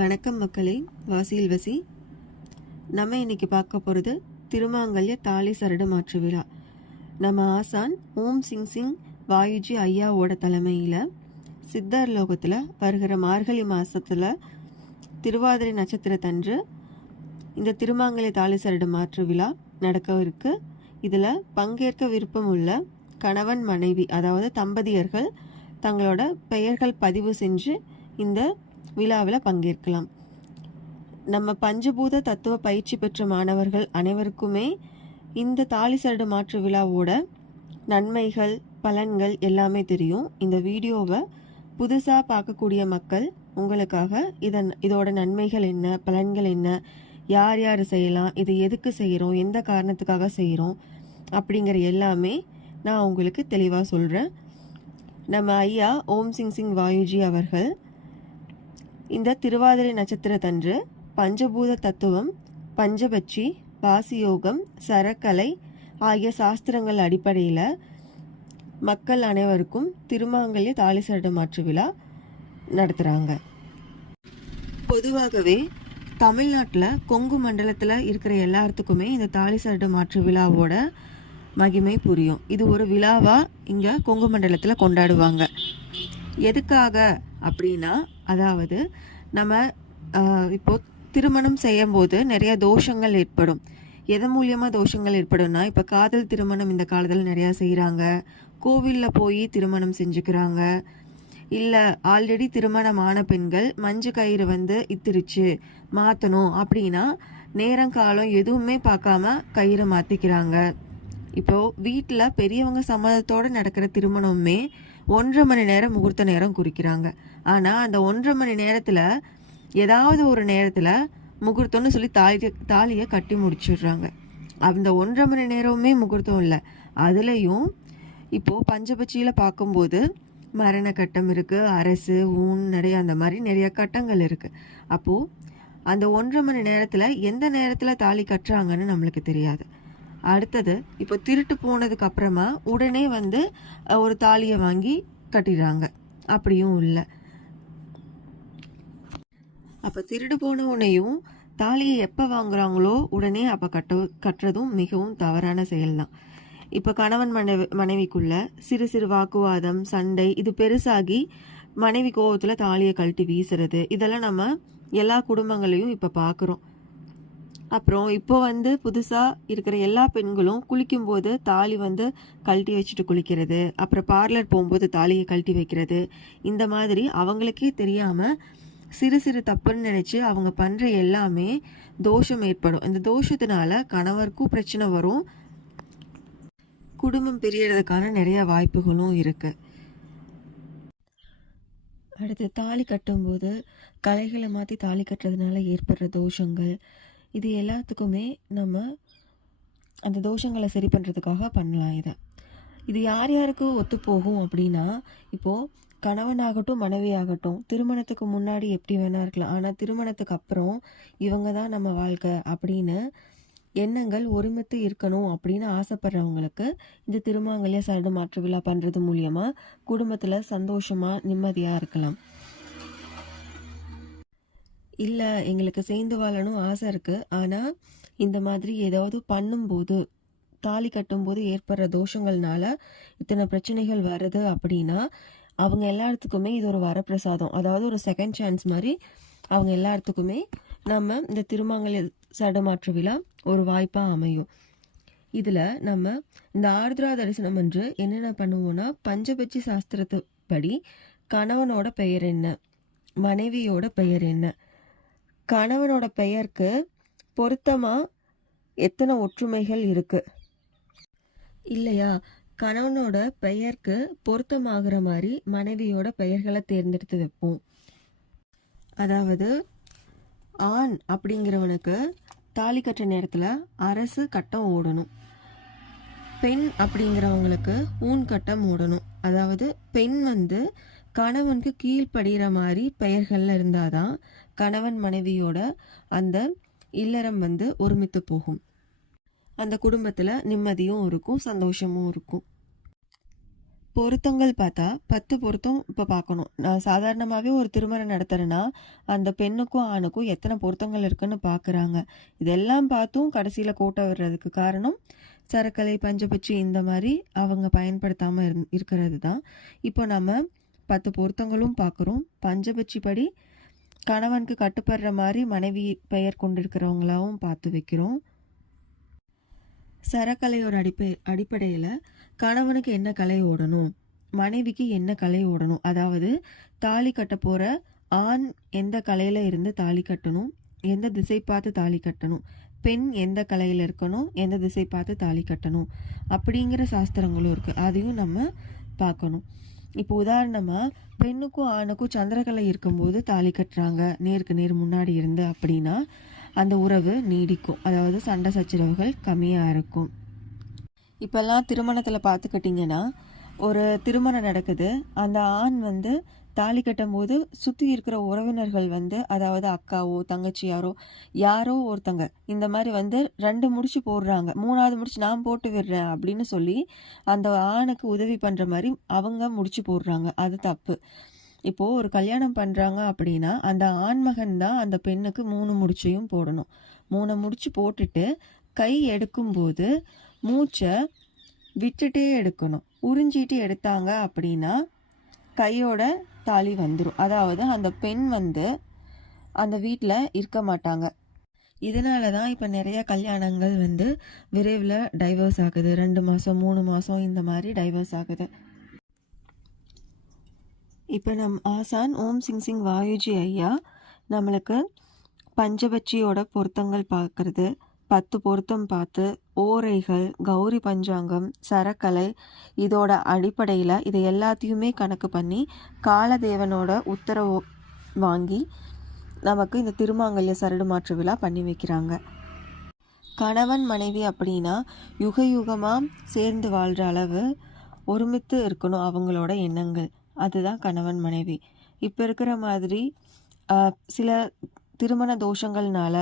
வணக்கம் மக்களே, வாசியில் வசி. நம்ம இன்னைக்கு பார்க்க போகிறது திருமாங்கல்ய தாலி சரடு மாற்று விழா. நம்ம ஆசான் ஓம் சிங் வாயுஜி ஐயாவோட தலைமையில் சித்தர் லோகத்தில் வருகிற மார்கழி மாதத்தில் திருவாதிரை நட்சத்திரத்தன்று இந்த திருமாங்கல்ய தாலி சரடு மாற்று விழா நடக்க இருக்கு. இதில் பங்கேற்க விருப்பம் உள்ள கணவன் மனைவி, அதாவது தம்பதியர்கள் தங்களோட பெயர்கள் பதிவு செஞ்சு இந்த விழாவில் பங்கேற்கலாம். நம்ம பஞ்சபூத தத்துவ பயிற்சி பெற்ற மாணவர்கள் அனைவருக்குமே இந்த தாலி சரடு மாற்று விழாவோட நன்மைகள் பலன்கள் எல்லாமே தெரியும். இந்த வீடியோவை புதுசாக பார்க்கக்கூடிய மக்கள் உங்களுக்காக இதோட நன்மைகள் என்ன, பலன்கள் என்ன, யார் யார் செய்யலாம், இது எதுக்கு செய்கிறோம், எந்த காரணத்துக்காக செய்கிறோம் அப்படிங்கிற எல்லாமே நான் உங்களுக்கு தெளிவாக சொல்கிறேன். நம்ம ஐயா ஓம் சிங் வாயுஜி அவர்கள் இந்த திருவாதிரை நட்சத்திரத்தன்று பஞ்சபூத தத்துவம், பஞ்சபட்சி, வாசியோகம், சரக்கலை ஆகிய சாஸ்திரங்கள் அடிப்படையில் மக்கள் அனைவருக்கும் திருமாங்கல்ய தாலி சரடு மாற்று விழா நடத்துகிறாங்க. பொதுவாகவே தமிழ்நாட்டில் கொங்கு மண்டலத்தில் இருக்கிற எல்லாத்துக்குமே இந்த தாலி சரடு மாற்று விழாவோட மகிமை புரியும். இது ஒரு விழாவாக இங்கே கொங்கு மண்டலத்தில் கொண்டாடுவாங்க. எதுக்காக அப்படின்னா, அதாவது நம்ம இப்போ திருமணம் செய்யும்போது நிறைய தோஷங்கள் ஏற்படும். எதன் மூலியமாக தோஷங்கள் ஏற்படும்னா, இப்போ காதல் திருமணம் இந்த காலத்தில் நிறையா செய்கிறாங்க. கோவிலில் போய் திருமணம் செஞ்சுக்கிறாங்க. இல்லை ஆல்ரெடி திருமணமான பெண்கள் மஞ்சு கயிறு இத்திருச்சு மாற்றணும் அப்படின்னா நேரங்காலம் எதுவுமே பார்க்காம கயிறை மாற்றிக்கிறாங்க. இப்போது வீட்டில் பெரியவங்க சம்மதத்தோடு நடக்கிற திருமணமே 1.5 மணி நேரம் முகூர்த்த நேரம் குறிக்கிறாங்க. ஆனால் அந்த 1.5 மணி நேரத்தில் ஏதாவது ஒரு நேரத்தில் முகூர்த்தம்னு சொல்லி தாலியை கட்டி முடிச்சிடுறாங்க. அந்த 1.5 மணி நேரமுமே முகூர்த்தம் இல்லை. அதுலேயும் இப்போது பஞ்சபட்சியில் பார்க்கும்போது மரண கட்டம் இருக்குது, அரசு ஊன் நடை, அந்த மாதிரி நிறைய கட்டங்கள் இருக்குது. அப்போது அந்த 1.5 மணி நேரத்தில் எந்த நேரத்தில் தாலி கட்டுறாங்கன்னு நம்மளுக்கு தெரியாது. அடுத்தது இப்போ திருட்டு போனதுக்கு அப்புறமா உடனே ஒரு தாலியை வாங்கி கட்டிடுறாங்க. அப்படியும் இல்லை. அப்போ திருடு போன உடனேயும் தாலியை எப்போ வாங்குறாங்களோ உடனே அப்போ கட்டுறதும் மிகவும் தவறான செயல்தான். இப்போ கணவன் மனைவிக்குள்ள சிறு சிறு வாக்குவாதம், சண்டை இது பெருசாகி மனைவி கோவத்தில் தாலியை கழட்டி வீசுறது, இதெல்லாம் நம்ம எல்லா குடும்பங்களையும் இப்போ பார்க்குறோம். அப்புறம் இப்போ புதுசாக இருக்கிற எல்லா பெண்களும் குளிக்கும்போது தாலி கழட்டி வச்சுட்டு குளிக்கிறது, அப்புறம் பார்லர் போகும்போது தாலியை கழட்டி வைக்கிறது, இந்த மாதிரி அவங்களுக்கே தெரியாமல் சிறு சிறு தப்புன்னு நினச்சி அவங்க பண்ணுற எல்லாமே தோஷம் ஏற்படும். இந்த தோஷத்தினால கணவருக்கும் பிரச்சனை வரும், குடும்பம் பிரியறதுக்கான நிறைய வாய்ப்புகளும் இருக்குது. அடுத்து தாலி கட்டும்போது கலைகளை மாற்றி தாலி கட்டுறதுனால ஏற்படுற தோஷங்கள், இது எல்லாத்துக்குமே நம்ம அந்த தோஷங்களை சரி பண்ணுறதுக்காக பண்ணலாம். இது யார் யாருக்கு ஒத்துப்போகும் அப்படின்னா, இப்போது கணவனாகட்டும் மனைவியாகட்டும் திருமணத்துக்கு முன்னாடி எப்படி வேணா இருக்கலாம், ஆனால் திருமணத்துக்கு அப்புறம் இவங்க தான் நம்ம வாழ்க்கை அப்படின்னு எண்ணங்கள் ஒருமித்து இருக்கணும் அப்படின்னு ஆசைப்படுறவங்களுக்கு இந்த திருமாங்கல்ய சரடு மாற்று விழா பண்ணுறது மூலியமாக குடும்பத்தில் சந்தோஷமாக நிம்மதியாக இருக்கலாம். இல்லை எங்களுக்கு சேர்ந்து வாழணும் ஆசை இருக்குது, ஆனால் இந்த மாதிரி ஏதாவது பண்ணும்போது தாலி கட்டும்போது ஏற்படுற தோஷங்கள்னால இத்தனை பிரச்சனைகள் வருது அப்படின்னா அவங்க எல்லாத்துக்குமே இது ஒரு வரப்பிரசாதம், அதாவது ஒரு செகண்ட் சான்ஸ் மாதிரி அவங்க எல்லாத்துக்குமே நம்ம இந்த திருமாங்கல்ய சரடு மாற்று விழா ஒரு வாய்ப்பாக அமையும். இதில் நம்ம இந்த ஆர்திரா தரிசனம் என்று என்னென்ன பண்ணுவோம்னா, பஞ்சபட்சி சாஸ்திரத்துப்படி கணவனோட பெயர் என்ன, மனைவியோட பெயர் என்ன, கணவனோட பெயருக்கு பொருத்தமாக எத்தனை ஒற்றுமைகள் இருக்குது இல்லையா, கணவனோட பெயருக்கு பொருத்தமாகிற மாதிரி மனைவியோட பெயர்களை தேர்ந்தெடுத்து வைப்போம். அதாவது ஆண் அப்படிங்கிறவனுக்கு தாலி கட்டுற நேரத்தில் அரசு கட்டம் ஓடணும், பெண் அப்படிங்கிறவங்களுக்கு ஊன் கட்டம் ஓடணும். அதாவது பெண் கணவனுக்கு கீழ்ப்படுகிற மாதிரி பெயர்களில் இருந்தால் தான் கணவன் மனைவியோட அந்த இல்லறம் ஒருமித்து போகும். அந்த குடும்பத்தில் நிம்மதியும் இருக்கும், சந்தோஷமும் இருக்கும். பொருத்தங்கள் பார்த்தா 10 பொருத்தம் இப்போ பார்க்கணும். நான் சாதாரணமாகவே ஒரு திருமணம் நடத்துகிறேன்னா அந்த பெண்ணுக்கும் ஆணுக்கும் எத்தனை பொருத்தங்கள் இருக்குன்னு பார்க்குறாங்க. இதெல்லாம் பார்த்தும் கடைசியில் கோட்டை விடுறதுக்கு காரணம் சரக்கலை, பஞ்சபட்சி இந்த மாதிரி அவங்க பயன்படுத்தாமல் இருக்கிறது தான். இப்போ நம்ம 10 பொருத்தங்களும் பார்க்குறோம். பஞ்சபட்சி படி கணவனுக்கு கட்டுப்படுற மாதிரி மனைவி பெயர் கொண்டிருக்கிறவங்களாவும் பார்த்து வைக்கிறோம். சரக்கலையோட அடிப்படையில் கணவனுக்கு என்ன கலை ஓடணும், மனைவிக்கு என்ன கலை ஓடணும், அதாவது தாலி கட்ட போகிற ஆண் எந்த கலையில் இருந்து தாலி கட்டணும், எந்த திசை பார்த்து தாலி கட்டணும், பெண் எந்த கலையில் இருக்கணும், எந்த திசை பார்த்து தாலி கட்டணும் அப்படிங்கிற சாஸ்திரங்களும் இருக்குது. அதையும் நம்ம பார்க்கணும். இப்போ உதாரணமாக பெண்ணுக்கும் ஆணுக்கும் சந்திரக்கலை இருக்கும்போது தாலி கட்டுறாங்க நேருக்கு நேர் முன்னாடி இருந்து அப்படின்னா அந்த உறவு நீடிக்கும், அதாவது சண்டை சச்சரவுகள் கம்மியாக இருக்கும். இப்போல்லாம் திருமணத்தில் பார்த்துக்கிட்டிங்கன்னா ஒரு திருமணம் நடக்குது, அந்த ஆண் வந்து தாலி கட்டும்போது சுற்றி இருக்கிற உறவினர்கள் வந்து, அதாவது அக்காவோ தங்கச்சியாரோ யாரோ ஒருத்தங்க இந்த மாதிரி வந்து 2 முடிச்சு போடுறாங்க, 3வது முடிச்சு நான் போட்டு விடுறேன் அப்படின்னு சொல்லி அந்த ஆணுக்கு உதவி பண்ணுற மாதிரி அவங்க முடிச்சு போடுறாங்க. அது தப்பு. இப்போது ஒரு கல்யாணம் பண்ணுறாங்க அப்படின்னா அந்த ஆண்மகன் தான் அந்த பெண்ணுக்கு 3 முடிச்சையும் போடணும். 3 முடிச்சு போட்டுட்டு கை எடுக்கும்போது மூச்சை விட்டுட்டே எடுக்கணும். உறிஞ்சிட்டு எடுத்தாங்க அப்படின்னா கையோட தாலி வந்துடும். அதாவது அந்த பெண் வந்து அந்த வீட்டில் இருக்க மாட்டாங்க. இதனால தான் இப்போ நிறைய கல்யாணங்கள் வந்து விரைவில் டைவர்ஸ் ஆகுது. 2 மாதம் 3 மாதம் இந்த மாதிரி டைவர்ஸ் ஆகுது. இப்போ ஆசான் ஓம் சிங் சிங் வாயுஜி ஐயா நம்மளுக்கு பஞ்சபட்சியோட பொருத்தங்கள் பார்க்குறது, 10 பொருத்தம் பார்த்து ஓரைகள், கௌரி பஞ்சாங்கம், சரக்கலை இதோட அடிப்படையில் இதை எல்லாத்தையுமே கணக்கு பண்ணி காலதேவனோட உத்தரவு வாங்கி நமக்கு இந்த திருமாங்கல்ய சரடு மாற்று விழா பண்ணி வைக்கிறாங்க. கணவன் மனைவி அப்படின்னா யுக யுகமாக சேர்ந்து வாழ்கிற அளவு ஒருமித்து இருக்கணும் அவங்களோட எண்ணங்கள். அதுதான் கணவன் மனைவி. இப்போ இருக்கிற மாதிரி சில திருமண தோஷங்கள்னால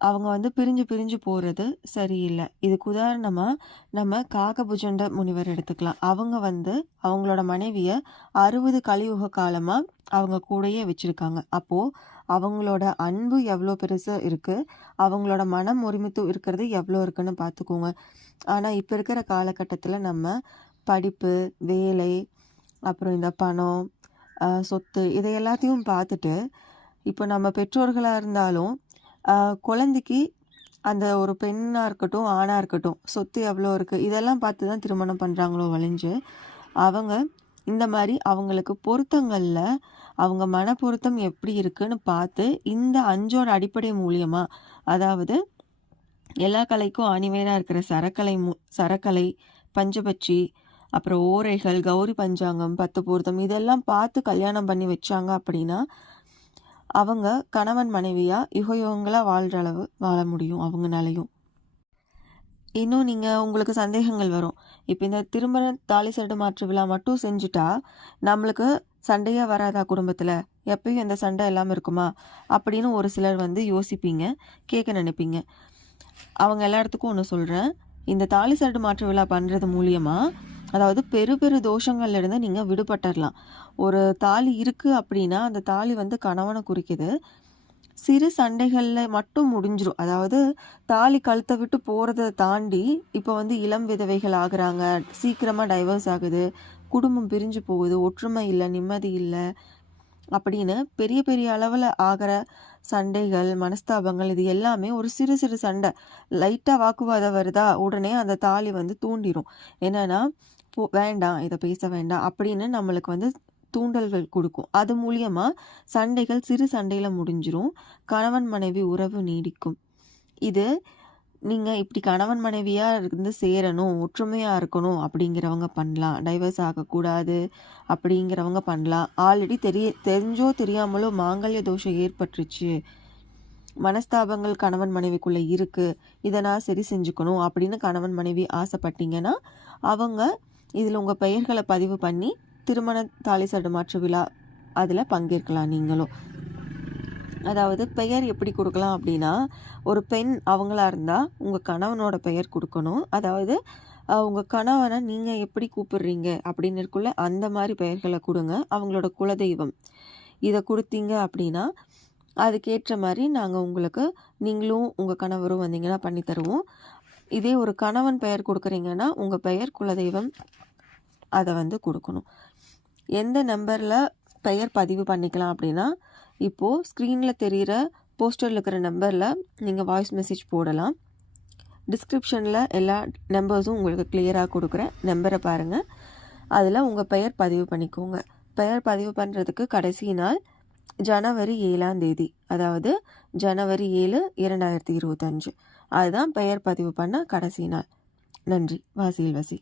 அவங்க வந்து பிரிஞ்சு போகிறது சரியில்லை. இதுக்கு உதாரணமாக நம்ம காகபுஜண்ட முனிவர் எடுத்துக்கலாம். அவங்க வந்து அவங்களோட மனைவியை 60 கலியுக காலமாக அவங்க கூடயே வச்சுருக்காங்க. அப்போது அவங்களோட அன்பு எவ்வளோ பெருசாக இருக்குது, அவங்களோட மனம் ஒருமித்து இருக்கிறது எவ்வளோ இருக்குன்னு பார்த்துக்கோங்க. ஆனால் இப்போ இருக்கிற காலகட்டத்தில் நம்ம படிப்பு, வேலை, அப்புறம் இந்த பணம், சொத்து இதை எல்லாத்தையும் பார்த்துட்டு இப்போ நம்ம பெற்றோர்களாக இருந்தாலும் குழந்தைக்கு அந்த ஒரு பெண்ணாக இருக்கட்டும் ஆணாக இருக்கட்டும் சொத்து எவ்வளோ இருக்குது இதெல்லாம் பார்த்து தான் திருமணம் பண்ணுறாங்களோ வழிஞ்சு அவங்க இந்த மாதிரி அவங்களுக்கு பொருத்தங்களில் அவங்க மன பொருத்தம் எப்படி இருக்குன்னு பார்த்து இந்த 5ஓட அடிப்படை மூலியமாக, அதாவது எல்லா கலைக்கும் ஆணிவேராக இருக்கிற சரக்கலை, பஞ்சபட்சி, அப்புறம் ஓரைகள், கௌரி பஞ்சாங்கம், 10 பொருத்தம் இதெல்லாம் பார்த்து கல்யாணம் பண்ணி வச்சாங்க அப்படின்னா அவங்க கணவன் மனைவியாக யுகயுகங்களாக வாழ்கிற அளவு வாழ முடியும் அவங்களாலையும். இன்னும் உங்களுக்கு சந்தேகங்கள் வரும். இப்போ இந்த திருமண தாலி சரடு மாற்று விழா மட்டும் செஞ்சுட்டா நம்மளுக்கு சண்டையாக வராதா குடும்பத்தில், எப்பயும் எந்த சண்டை இல்லாமல் இருக்குமா அப்படின்னு ஒரு சிலர் வந்து யோசிப்பீங்க, கேட்க நினைப்பீங்க. அவங்க எல்லா இடத்துக்கும் ஒன்று சொல்கிறேன். இந்த தாலி சரடு மாற்று விழா பண்ணுறது மூலியமாக அதாவது பெரு தோஷங்கள்லேருந்து நீங்கள் விடுபட்டுடலாம். ஒரு தாலி இருக்குது அப்படின்னா அந்த தாலி வந்து கணவனை குறிக்குது. சிறு சண்டைகளில் மட்டும் முடிஞ்சிடும். அதாவது தாலி கழுத்தை விட்டு போகிறத தாண்டி இப்போ வந்து இளம் விதவைகள் ஆகுறாங்க, சீக்கிரமாக டைவர்ஸ் ஆகுது, குடும்பம் பிரிஞ்சு போகுது, ஒற்றுமை இல்லை, நிம்மதி இல்லை அப்படின்னு பெரிய அளவில் ஆகிற சண்டைகள், மனஸ்தாபங்கள் இது எல்லாமே ஒரு சிறு சண்டை லைட்டாக வாக்குவாதம் வருதா உடனே அந்த தாலி வந்து தூண்டிடும். என்னன்னா வேண்டாம், இதை பேச வேண்டாம் அப்படின்னு நம்மளுக்கு வந்து தூண்டல்கள் கொடுக்கும். அது மூலியமாக சண்டைகள் சிறு சண்டையில் முடிஞ்சிரும், கணவன் மனைவி உறவு நீடிக்கும். இது நீங்கள் இப்படி கணவன் மனைவியாக இருந்து சேரணும், ஒற்றுமையாக இருக்கணும் அப்படிங்கிறவங்க பண்ணலாம். டைவர்ஸ் ஆகக்கூடாது அப்படிங்கிறவங்க பண்ணலாம். ஆல்ரெடி தெரிஞ்சோ தெரியாமலோ மாங்கல்ய தோஷம் ஏற்பட்டுருச்சு, மனஸ்தாபங்கள் கணவன் மனைவிக்குள்ளே இருக்குது, இதை நான் சரி செஞ்சுக்கணும் அப்படின்னு கணவன் மனைவி ஆசைப்பட்டீங்கன்னா அவங்க இதில் உங்கள் பெயர்களை பதிவு பண்ணி திருமண தாலி சரடு மாற்று விழா அதில் பங்கேற்கலாம் நீங்களும். அதாவது பெயர் எப்படி கொடுக்கலாம் அப்படின்னா, ஒரு பெண் அவங்களா இருந்தால் உங்கள் கணவனோட பெயர் கொடுக்கணும். அதாவது உங்கள் கணவனை நீங்கள் எப்படி கூப்பிடுறீங்க அப்படின்னு இருக்குள்ள அந்த மாதிரி பெயர்களை கொடுங்க. அவங்களோட குலதெய்வம் இதை கொடுத்தீங்க அப்படின்னா அதுக்கேற்ற மாதிரி நாங்கள் உங்களுக்கு நீங்களும் உங்கள் கணவரும் வந்தீங்கன்னா பண்ணி தருவோம். இதே ஒரு கணவன் பெயர் கொடுக்குறீங்கன்னா உங்கள் பெயர் குலதெய்வம் அதை வந்து கொடுக்கணும். எந்த நம்பரில் பெயர் பதிவு பண்ணிக்கலாம் அப்படின்னா இப்போது ஸ்க்ரீனில் தெரிகிற போஸ்டரில் இருக்கிற நம்பரில் நீங்கள் வாய்ஸ் மெசேஜ் போடலாம். டிஸ்கிரிப்ஷனில் எல்லா நம்பர்ஸும் உங்களுக்கு கிளியராக கொடுக்குறேன். நம்பரை பாருங்கள், அதில் உங்கள் பெயர் பதிவு பண்ணிக்கோங்க. பெயர் பதிவு பண்ணுறதுக்கு கடைசி நாள் ஜனவரி 7ஆம் தேதி, அதாவது ஜனவரி 7, 2025. அதுதான் பெயர் பதிவு பண்ண கடைசி நாள். நன்றி. வாசியில் வசி.